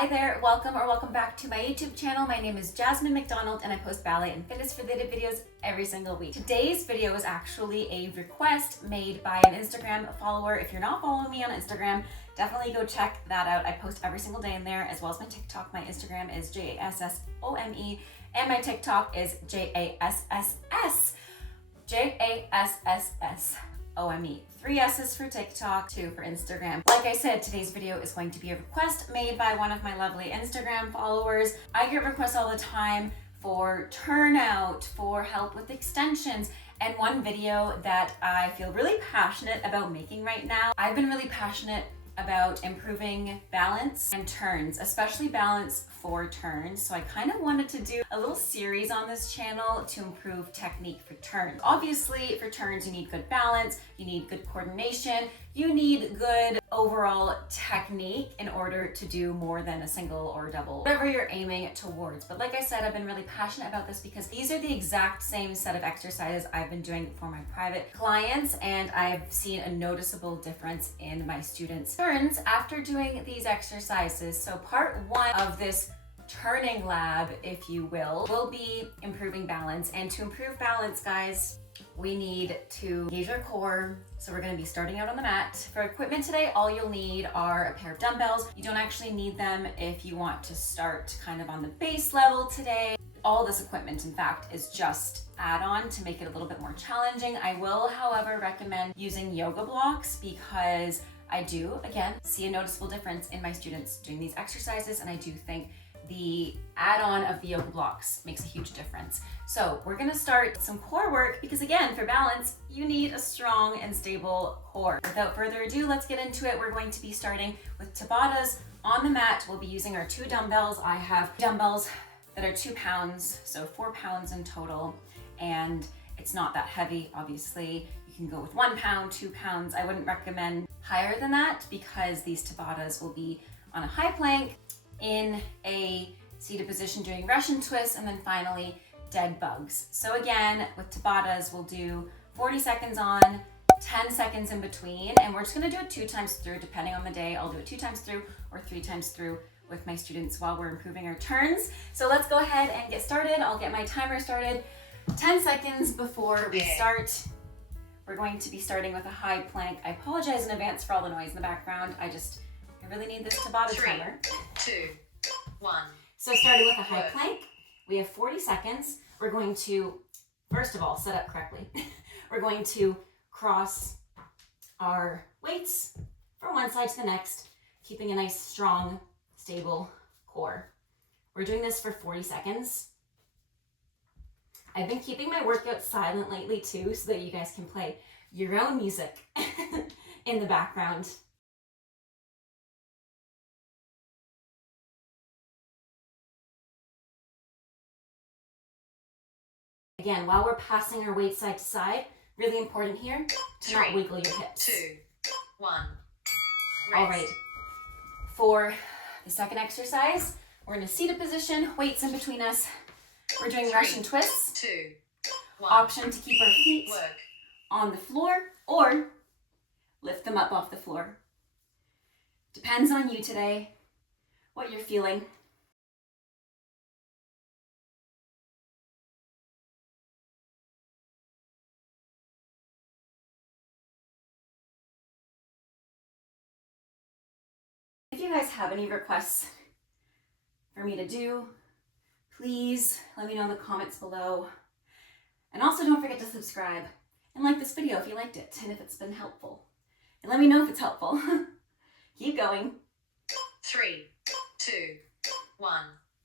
Hi there, welcome back to my YouTube channel. My name is Jasmine McDonald and I post ballet and fitness related videos every single week. Today's video is actually a request made by an Instagram follower. If you're not following me on Instagram, definitely go check that out. I post every single day in there, as well as my TikTok. My Instagram is JASSOME and my TikTok is JASSOME. 3 S's for TikTok, 2 for Instagram. Like I said, today's video is going to be a request made by one of my lovely Instagram followers. I get requests all the time for turnout, for help with extensions, and one video that I feel really passionate about making right now. I've been really passionate about improving balance and turns, especially balance for turns. So I kind of wanted to do a little series on this channel to improve technique for turns. Obviously, for turns, you need good balance, you need good coordination, you need good overall technique in order to do more than a single or double, whatever you're aiming towards. But like I said, I've been really passionate about this because these are the exact same set of exercises I've been doing for my private clients, and I've seen a noticeable difference in my students' turns after doing these exercises. So part 1 of this turning lab, if you will be improving balance. And to improve balance, guys, we need to engage our core. So we're going to be starting out on the mat. For equipment today, all you'll need are a pair of dumbbells. You don't actually need them if you want to start kind of on the base level today. All this equipment, in fact, is just add-on to make it a little bit more challenging. I will, however, recommend using yoga blocks because I do, again, see a noticeable difference in my students doing these exercises, and I do think the add-on of the yoga blocks makes a huge difference. So we're gonna start some core work because, again, for balance, you need a strong and stable core. Without further ado, let's get into it. We're going to be starting with Tabatas on the mat. We'll be using our 2 dumbbells. I have dumbbells that are 2 pounds, so 4 pounds in total, and it's not that heavy, obviously. You can go with 1 pound, 2 pounds. I wouldn't recommend higher than that because these Tabatas will be on a high plank, in a seated position doing Russian twists, and then finally dead bugs. So again, with Tabatas, we'll do 40 seconds on, 10 seconds in between, and we're just gonna do it 2 times through, depending on the day. I'll do it 2 times through or 3 times through with my students while we're improving our turns. So let's go ahead and get started. I'll get my timer started. 10 seconds before we start. We're going to be starting with a high plank. I apologize in advance for all the noise in the background. I really need this Tabata timer. 3, 2, 1. So starting with a high plank, we have 40 seconds. We're going to, first of all, set up correctly. We're going to cross our weights from one side to the next, keeping a nice, strong, stable core. We're doing this for 40 seconds. I've been keeping my workout silent lately too, so that you guys can play your own music in the background. Again, while we're passing our weight side to side, really important here to not wiggle your hips. 2, 1. All right. For the second exercise, we're in a seated position, weights in between us. We're doing Russian twists. 2, 1. Option to keep our feet on the floor or lift them up off the floor. Depends on you today, what you're feeling. If you guys have any requests for me to do, please let me know in the comments below. And also don't forget to subscribe and like this video if you liked it and if it's been helpful. And let me know if it's helpful. Keep going. 3, 2, 1.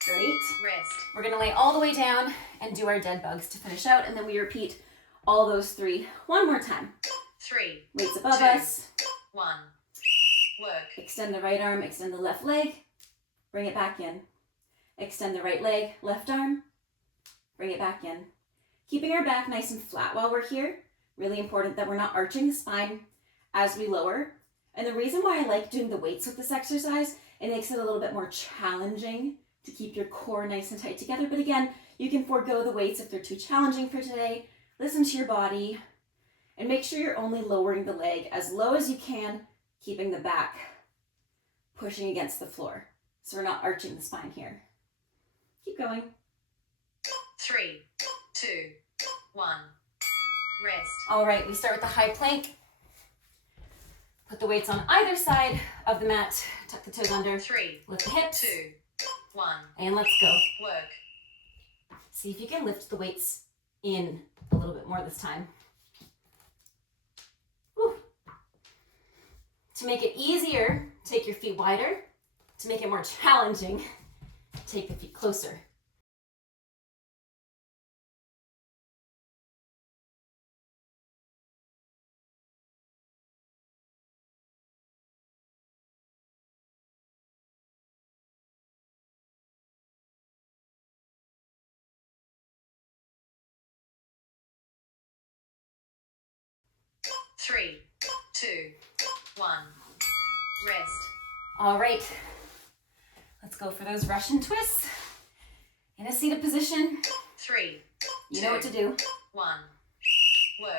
Great. Rest. We're gonna lay all the way down and do our dead bugs to finish out, and then we repeat all those 3 one more time. 3, Weights above 2, us. 1. Work. Extend the right arm, extend the left leg, bring it back in. Extend the right leg, left arm, bring it back in. Keeping our back nice and flat while we're here. Really important that we're not arching the spine as we lower. And the reason why I like doing the weights with this exercise, it makes it a little bit more challenging to keep your core nice and tight together. But again, you can forego the weights if they're too challenging for today. Listen to your body and make sure you're only lowering the leg as low as you can, keeping the back pushing against the floor. So we're not arching the spine here. Keep going. 3, 2, 1. Rest. All right, we start with the high plank. Put the weights on either side of the mat. Tuck the toes under. 3, Lift the hips. 2, 1. And let's go. Work. See if you can lift the weights in a little bit more this time. Whew. To make it easier, take your feet wider. To make it more challenging, take the feet closer. Three, 2, 1. Rest. All right, let's go for those Russian twists. In a seated position. 3, You know what to do. 1. Work.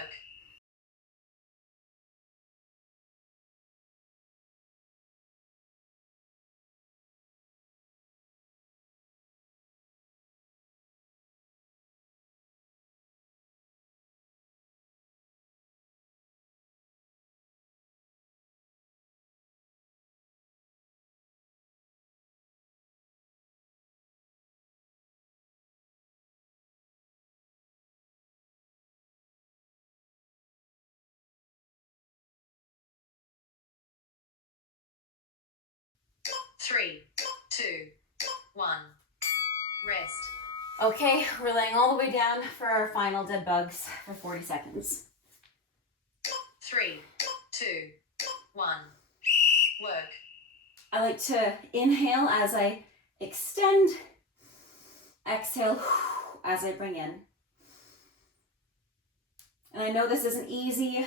Three, 2, 1. Rest. Okay, we're laying all the way down for our final dead bugs for 40 seconds. 3, 2, 1. Work. I like to inhale as I extend, exhale as I bring in. And I know this isn't easy.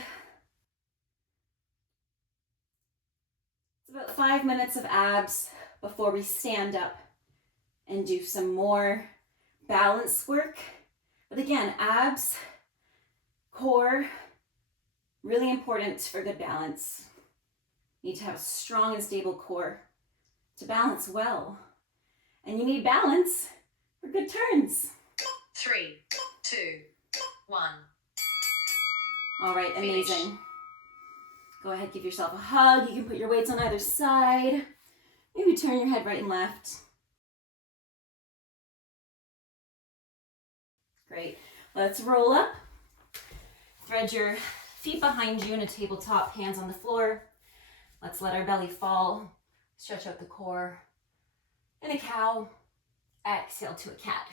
It's about 5 minutes of abs before we stand up and do some more balance work. But again, abs, core, really important for good balance. You need to have a strong and stable core to balance well. And you need balance for good turns. 3, 2, 1. All right, Finish. amazing. Go ahead, give yourself a hug. You can put your weights on either side. Maybe turn your head right and left. Great. Let's roll up. Thread your feet behind you in a tabletop, hands on the floor. Let's let our belly fall. Stretch out the core. In a cow. Exhale to a cat.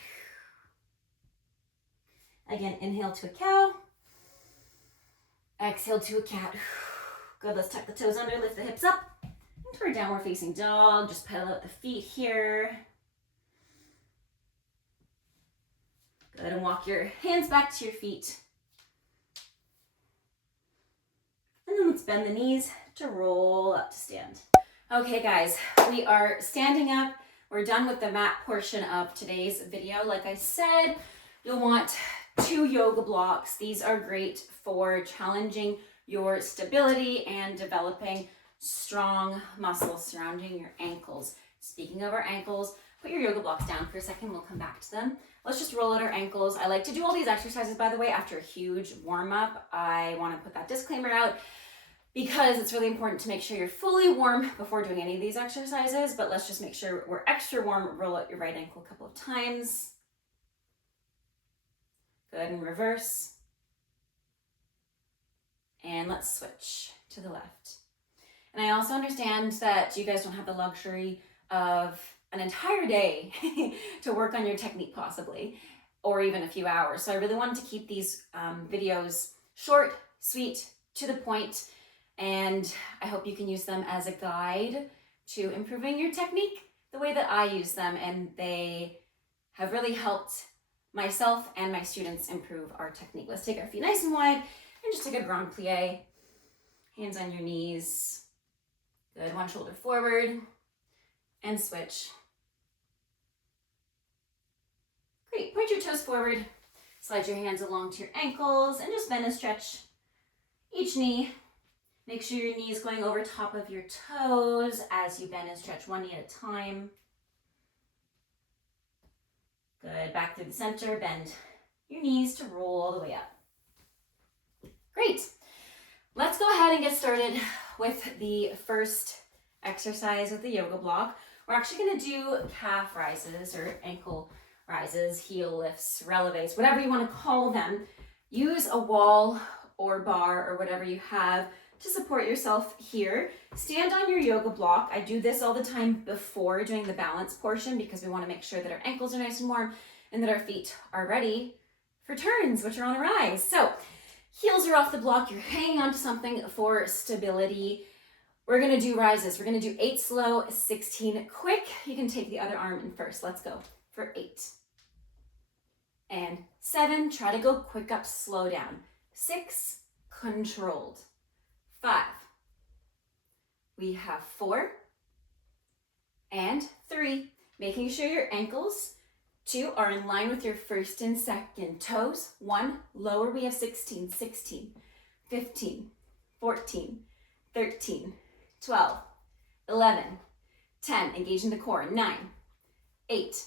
Again, inhale to a cow. Exhale to a cat. Good, let's tuck the toes under, lift the hips up. Into our downward facing dog. Just pedal out the feet here. Good, and walk your hands back to your feet. And then let's bend the knees to roll up to stand. Okay guys, we are standing up. We're done with the mat portion of today's video. Like I said, you'll want 2 yoga blocks. These are great for challenging your stability and developing strong muscles surrounding your ankles. Speaking of our ankles, put your yoga blocks down for a second. We'll come back to them. Let's just roll out our ankles. I like to do all these exercises, by the way, after a huge warm-up. I want to put that disclaimer out because it's really important to make sure you're fully warm before doing any of these exercises, but let's just make sure we're extra warm. Roll out your right ankle a couple of times. Good, and reverse. And let's switch to the left. And I also understand that you guys don't have the luxury of an entire day to work on your technique possibly, or even a few hours. So I really wanted to keep these videos short, sweet, to the point, and I hope you can use them as a guide to improving your technique the way that I use them, and they have really helped myself and my students improve our technique. Let's take our feet nice and wide and just take a grand plie. Hands on your knees. Good, one shoulder forward and switch. Great, point your toes forward. Slide your hands along to your ankles and just bend and stretch each knee Make sure your knee is going over top of your toes as you bend and stretch one knee at a time. Good, back through the center, bend your knees to roll all the way up. Great. Let's go ahead and get started with the first exercise with the yoga block. We're actually going to do calf rises or ankle rises, heel lifts, releves, whatever you want to call them. Use a wall or bar or whatever you have to support yourself here. Stand on your yoga block. I do this all the time before doing the balance portion because we want to make sure that our ankles are nice and warm and that our feet are ready for turns, which are on a rise. So heels are off the block. You're hanging onto something for stability. We're going to do rises. We're going to do 8 slow, 16 quick. You can take the other arm in first. Let's go for 8. And 7, try to go quick up, slow down. 6, controlled. 5. We have 4 and 3. Making sure your ankles, 2, are in line with your first and second toes. 1, lower, we have 16, 16, 15, 14, 13, 12, 11, 10, engage in the core, 9, 8,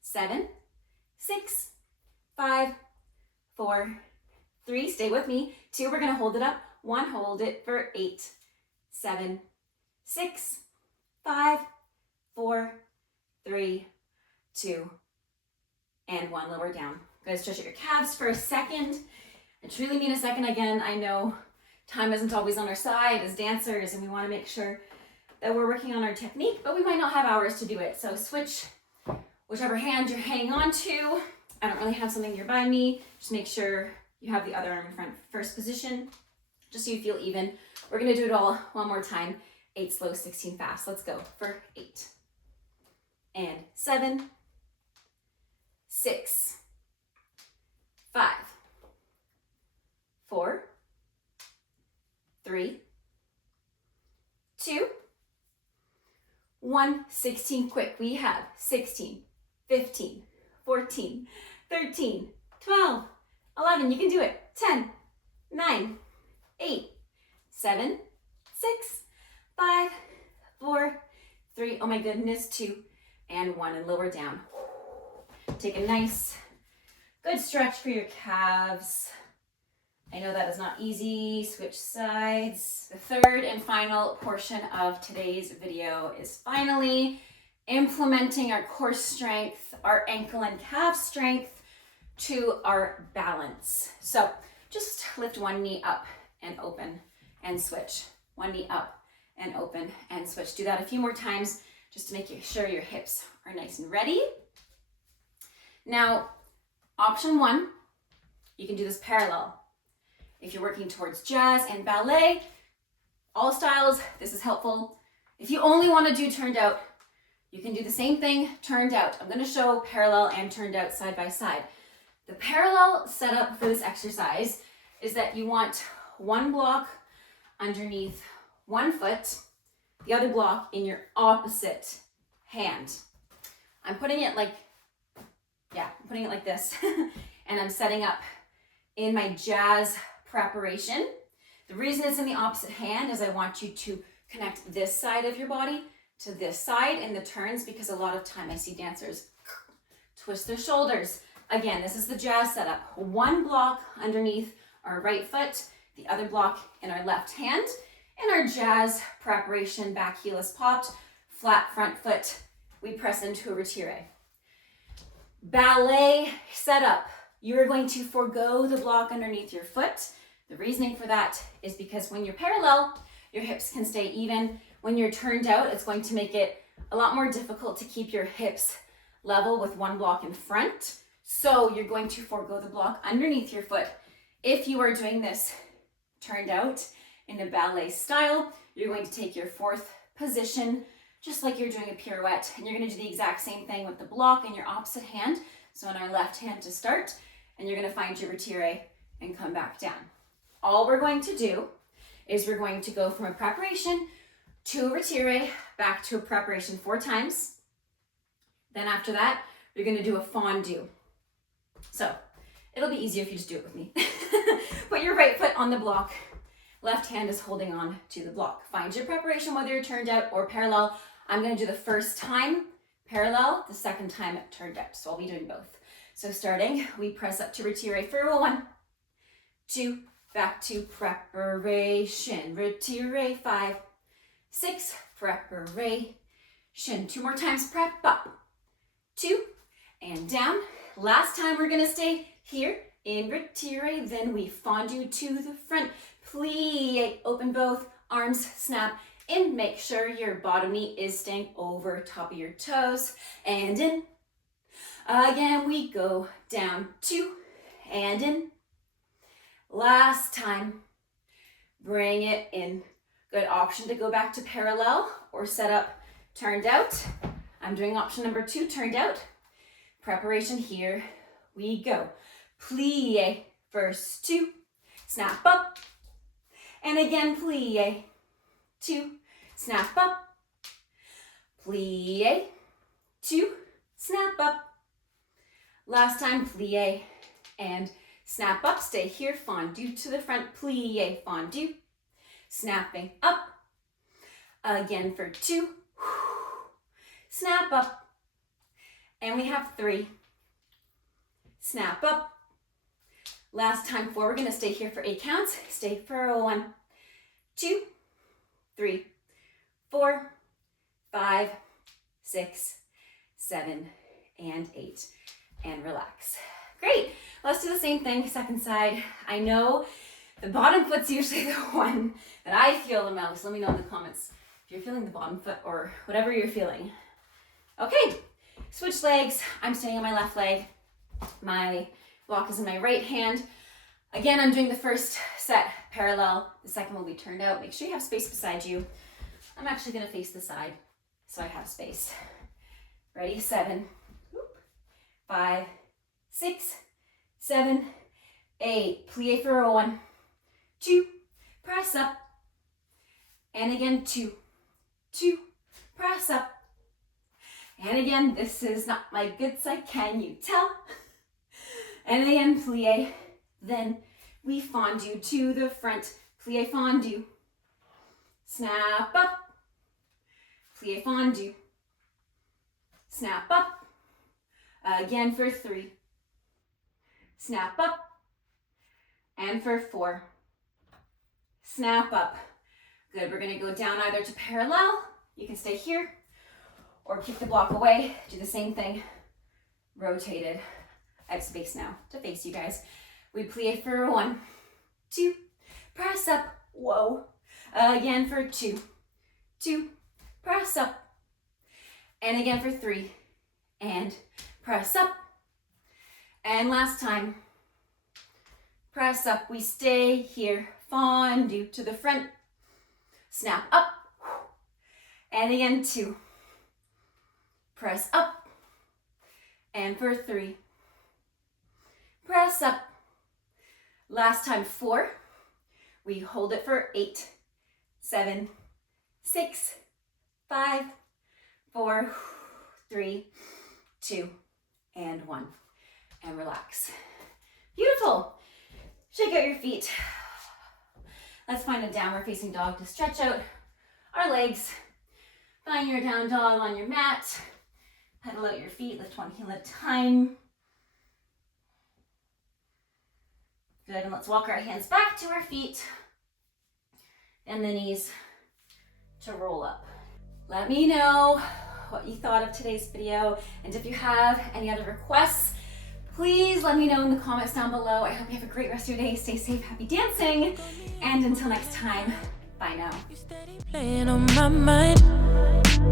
7, 6, 5, 4, 3, stay with me, 2, we're gonna hold it up, 1, hold it for 8, 7, 6, 5, 4, 3, 2, and 1, lower down. Good, stretch out your calves for a second. I truly mean a second. Again, I know time isn't always on our side as dancers and we wanna make sure that we're working on our technique, but we might not have hours to do it. So switch whichever hand you're hanging on to. I don't really have something nearby me. Just make sure you have the other arm in front, first position, just so you feel even. We're gonna do it all one more time. 8 slow, 16 fast. Let's go for 8. And 7, 6, 5, 4, 3, 2, 1, 16 quick. We have 16, 15, 14, 13, 12, 11, you can do it. 10, 9, 8, 7, 6, 5, 4, 3, oh my goodness, 2, and 1, and lower down. Take a nice, good stretch for your calves. I know that is not easy. Switch sides. The third and final portion of today's video is finally implementing our core strength, our ankle and calf strength to our balance. So just lift one knee up and open and switch. One knee up and open and switch. Do that a few more times just to make sure your hips are nice and ready. Now, option 1, you can do this parallel. If you're working towards jazz and ballet, all styles, this is helpful. If you only want to do turned out, you can do the same thing, turned out. I'm going to show parallel and turned out side by side. The parallel setup for this exercise is that you want one block underneath one foot, the other block in your opposite hand. I'm putting it like this, and I'm setting up in my jazz preparation. The reason it's in the opposite hand is I want you to connect this side of your body to this side in the turns, because a lot of time I see dancers twist their shoulders. Again, this is the jazz setup. One block underneath our right foot, the other block in our left hand. In our jazz preparation, back heel is popped, flat front foot, we press into a retire. Ballet setup, you're going to forego the block underneath your foot. The reasoning for that is because when you're parallel, your hips can stay even. When you're turned out, it's going to make it a lot more difficult to keep your hips level with one block in front. So you're going to forego the block underneath your foot. If you are doing this turned out in a ballet style, you're going to take your fourth position, just like you're doing a pirouette, and you're going to do the exact same thing with the block in your opposite hand. So in our left hand to start, and you're going to find your retire and come back down. All we're going to do is we're going to go from a preparation to a retire, back to a preparation 4 times. Then after that, you're going to do a fondue. So it'll be easier if you just do it with me. Put your right foot on the block, Left hand is holding on to the block. Find your preparation, whether you're turned out or parallel. I'm gonna do the first time parallel, the second time turned out. So I'll be doing both. So starting, we press up to retire for 1, 2, back to preparation, retire, 5, 6, preparation. 2 more times, prep up, 2, and down. Last time we're gonna stay here in retire, then we fondue to the front, plie, open both arms, snap in, make sure your bottom knee is staying over top of your toes, and in. Again, we go down, 2, and in. Last time, bring it in. Good option to go back to parallel or set up turned out. I'm doing option number 2, turned out. Preparation, here we go. Plie, first 2, snap up, and again plie, 2, snap up, plie, 2, snap up. Last time, plie and snap up, stay here, fondue to the front, plie, fondue, snapping up, again for 2, snap up, and we have 3, snap up. Last time 4, we're gonna stay here for 8 counts, stay for 1, 2, 3, 4, 5, 6, 7, and 8. And relax. Great. Let's do the same thing, second side. I know the bottom foot's usually the one that I feel the most. Let me know in the comments if you're feeling the bottom foot or whatever you're feeling. Okay, switch legs. I'm staying on my left leg. My block is in my right hand. Again, I'm doing the first set parallel. The second will be turned out. Make sure you have space beside you. I'm actually gonna face the side so I have space. Ready, 7, 5, 6, 7, 8. Plie for 1, 2, press up, and again 2, 2, press up, and again, this is not my good side, can you tell? And again, plie, then we fondue to the front, plie, fondue, snap up, plie, fondue, snap up, again for 3, snap up, and for 4, snap up. Good, we're gonna go down either to parallel, you can stay here, or kick the block away, do the same thing, rotated. I have space now to face you guys. We plie for 1, 2, press up, whoa. Again for 2, 2, press up, and again for 3, and press up, and last time, press up, we stay here, fondue to the front, snap up, and again 2, press up, and for 3, press up, last time 4, we hold it for 8, 7, 6, 5, 4, 3, 2, and 1, and relax. Beautiful. Shake out your feet. Let's find a downward facing dog to stretch out our legs. Find your down dog on your mat. Pedal out your feet, lift one heel at a time. Good, and let's walk our hands back to our feet and the knees to roll up. Let me know what you thought of today's video, and if you have any other requests, please let me know in the comments down below. I hope you have a great rest of your day. Stay safe, happy dancing, and until next time, bye now. Playing on my mind.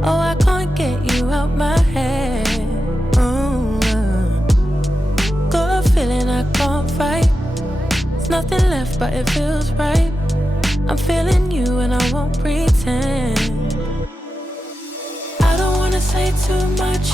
Oh, I can't get you out my head. Got a feeling I can't fight. There's nothing left, but it feels right. I'm feeling you and I won't pretend. I don't wanna say too much,